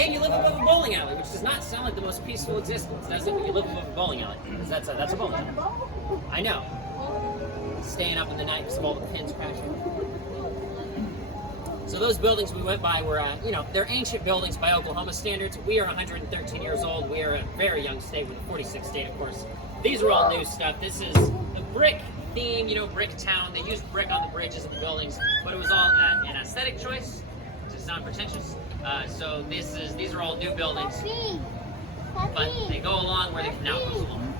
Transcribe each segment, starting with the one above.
And you live above a bowling alley, which does not sound like the most peaceful existence, does it? When you live above a bowling alley, because that's a bowling alley. I know. Staying up in the night because of all the pins crashing. So those buildings we went by were, they're ancient buildings by Oklahoma standards. We are 113 years old. We are a very young state with a 46th state, of course. These are all new stuff. This is the brick theme, brick town. They used brick on the bridges and the buildings, but it was all an aesthetic choice, just non-pretentious. So these are all new buildings, but they go along where the canal goes along.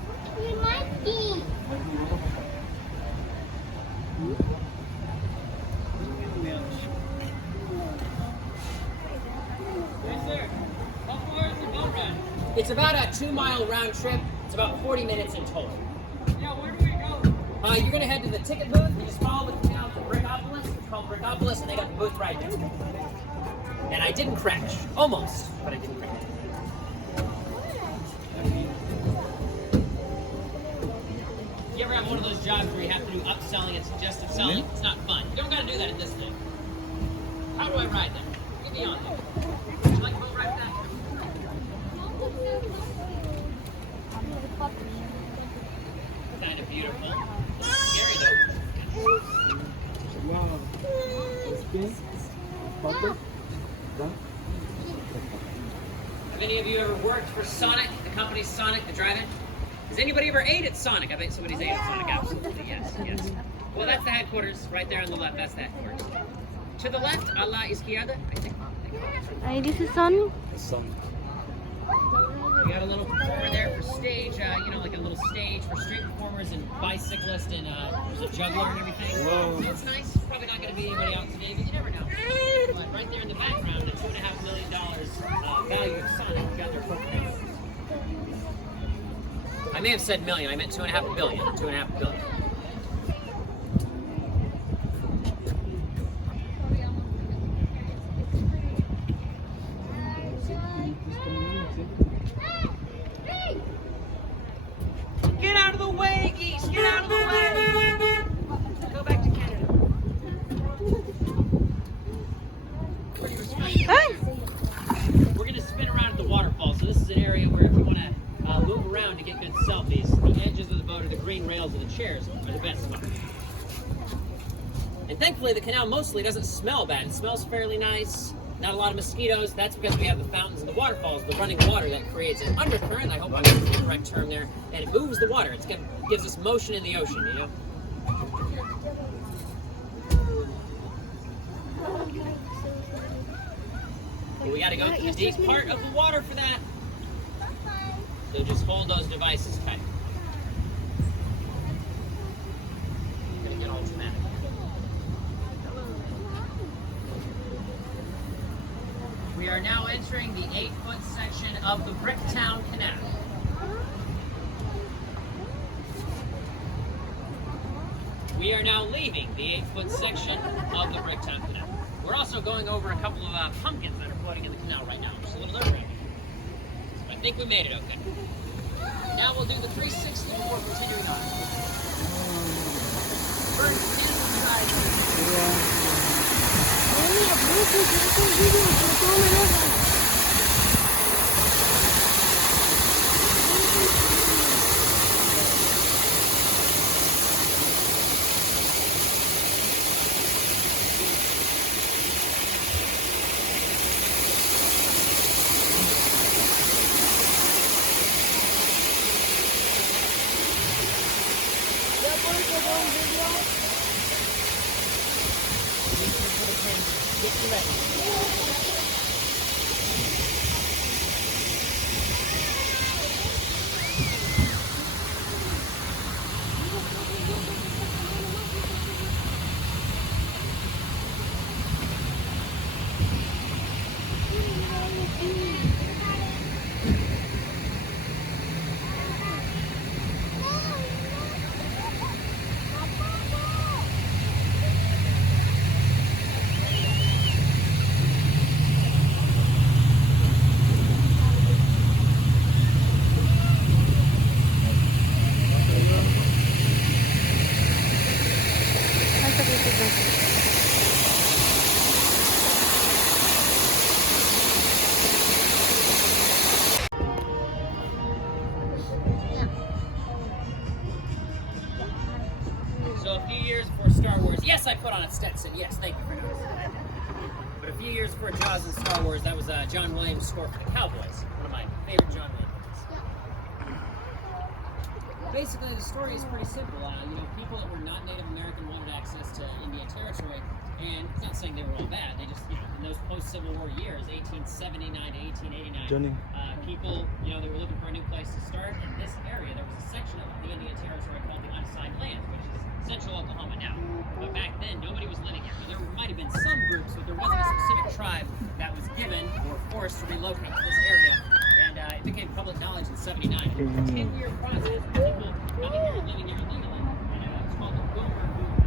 It's about a 2-mile round trip. It's about 40 minutes in total. Yeah, where do we go? You're going to head to the ticket booth. You just follow the canal to Brickopolis. It's called Brickopolis, and they got the booth right there. And I didn't crash. Almost, but I didn't crash. You ever have one of those jobs where you have to do upselling and suggestive selling? It's not fun. You don't got to do that in this thing. How do I ride them? Get me on there. Would you like to go ride that? Kind of beautiful. Scary though. Wow. Have any of you ever worked for Sonic, the company Sonic, the drive-in? Has anybody ever ate at Sonic? I bet somebody's ate at Sonic, absolutely, yes. Well, that's the headquarters, right there on the left, that's the headquarters. To the left, a la izquierda, I think. This is Sonic. We got a little performer there for stage, like a little stage for street performers and bicyclists, and there's a juggler and everything. Whoa. It's nice. Probably not going to be anybody out today, but you never know. But right there in the background, a $2.5 million value of Sonic got their corporate. I may have said million. I meant 2.5 billion. 2.5 billion. Get out of the way, geese! Get out of the way! Go back to Canada. We're going to spin around at the waterfall. So this is an area where if you want to move around to get good selfies, the edges of the boat or the green rails of the chairs are the best spot. And thankfully the canal mostly doesn't smell bad. It smells fairly nice. Not a lot of mosquitoes. That's because we have the fountains and the waterfalls, the running water that creates an undercurrent. I hope I'm using the correct term there. And it moves the water. It gives us motion in the ocean, We got to go to the deep part of the water for that. So just hold those devices tight. I'm going to get all dramatic. We are now entering the 8-foot section of the Bricktown Canal. We are now leaving the 8-foot section of the Bricktown Canal. We're also going over a couple of pumpkins that are floating in the canal right now, which is a little nerve-wracking. I think we made it okay. Now we'll do the 360 before continuing on. First, inside. Get ready. I put on a Stetson. Yes, thank you for noticing that. But a few years before Jaws and Star Wars, that was John Williams' score for the Cowboys. One of my favorite John Williams movies. Basically, the story is pretty simple. People that were not Native American wanted access to Indian territory, and it's not saying they were all bad. They just, in those post-Civil War years, 1879 to 1889, people, they were looking for a new place to start. In this area, there was a section of the Indian territory called the Unassigned Lands, which is central Oklahoma now. But back then, nobody was living here. There might have been some groups, but there wasn't a specific tribe that was given or forced to relocate to this area. And it became public knowledge in '79. It was a 10-year process. People coming here and living here illegally. And it's called the Boomer Movement.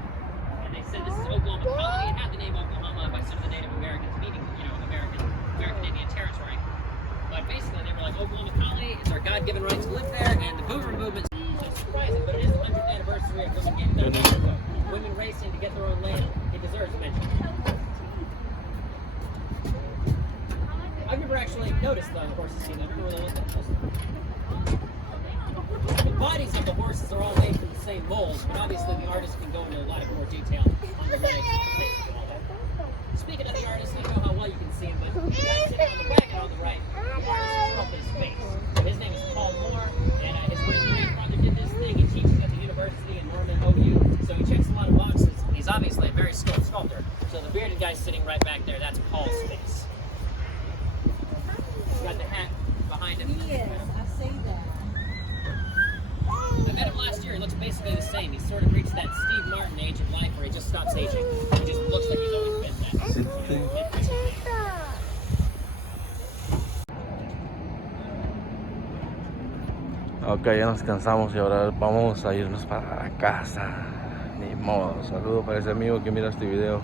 And they said this is Oklahoma Colony. It had the name Oklahoma by some of the Native Americans, meaning American Indian territory. But basically, they were like, Oklahoma Colony, it's our God-given right to live there. And the Boomer Movement is surprising, but it is the 100th anniversary of women getting their land. So women racing to get their own land. It deserves mention. I've never actually noticed the horses seen. I've never really looked at those. The bodies of the horses are all made from the same molds, but obviously the artist can go into a lot of more detail on the legs and the face and all that. Speaking of the artist, I don't know how well you can see him, but the guy sitting on the wagon on the right, the artist is his face. His name is Paul Moore, and his great-grandfather did this thing. He teaches at the university in Norman, OU, so he checks a lot of boxes. He's obviously a very skilled sculptor. So the bearded guy sitting right back there, that's Paul's face. He's got the hat behind him. Yes, I see that. I met him last year. He looks basically the same. He's sort of reached that Steve Martin age of life where he just stops aging. He just looks like he's always been that. Ok, ya nos cansamos y ahora vamos a irnos para la casa. Ni modo. Saludo para ese amigo que mira este video.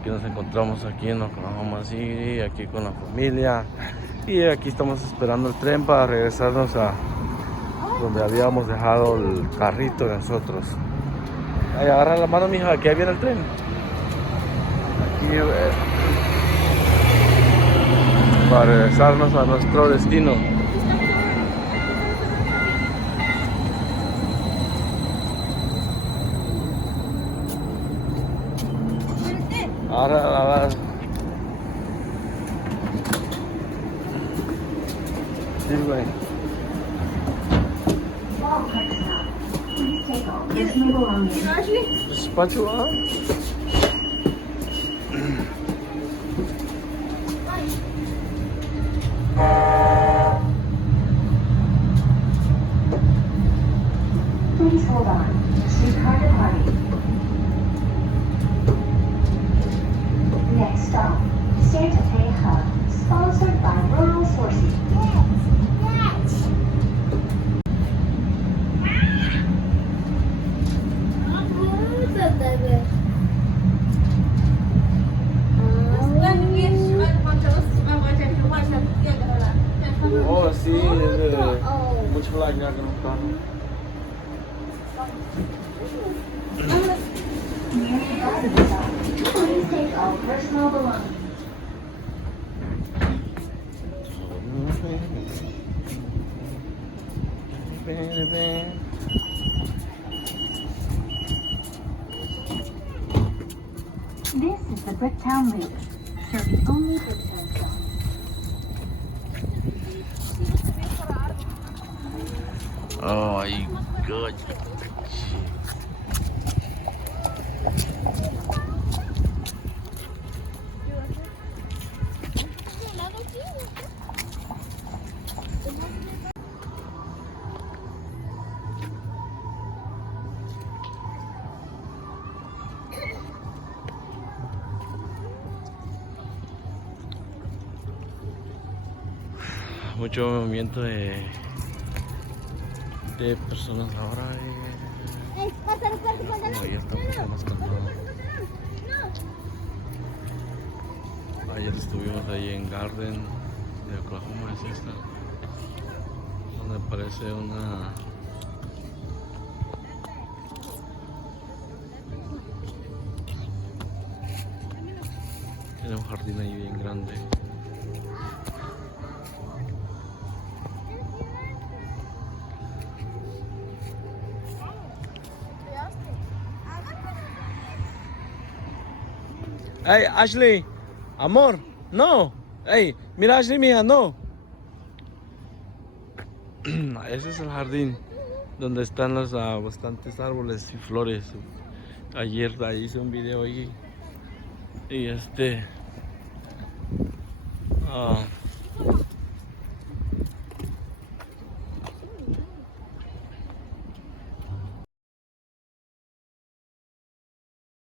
Aquí nos encontramos aquí en Oklahoma City, aquí con la familia. Y aquí estamos esperando el tren para regresarnos a donde habíamos dejado el carrito de nosotros. Ay, agarra la mano, mija, que ahí viene el tren. Aquí para regresarnos a nuestro destino. Ahora sí, güey. Spatula. Please hold on. Streetcar departing. Next stop, Santa Fe Hub, sponsored by Rural Sources. Oh, sí, mucho flag ya que no está. Near the bottom stop, please take all personal belongings. This is the Bricktown Loop, serving only Bricktown stores. Oh my god. Mucho movimiento de personas ahora. Ahí están personas cantando. Ayer estuvimos ahí en Garden de Oklahoma, es esta, donde parece una tiene un jardín ahí bien grande. Hey, Ashley, amor, no. Hey, mira, Ashley, mija, no. Ese es el jardín donde están los bastantes árboles y flores. Ayer hice un video ahí y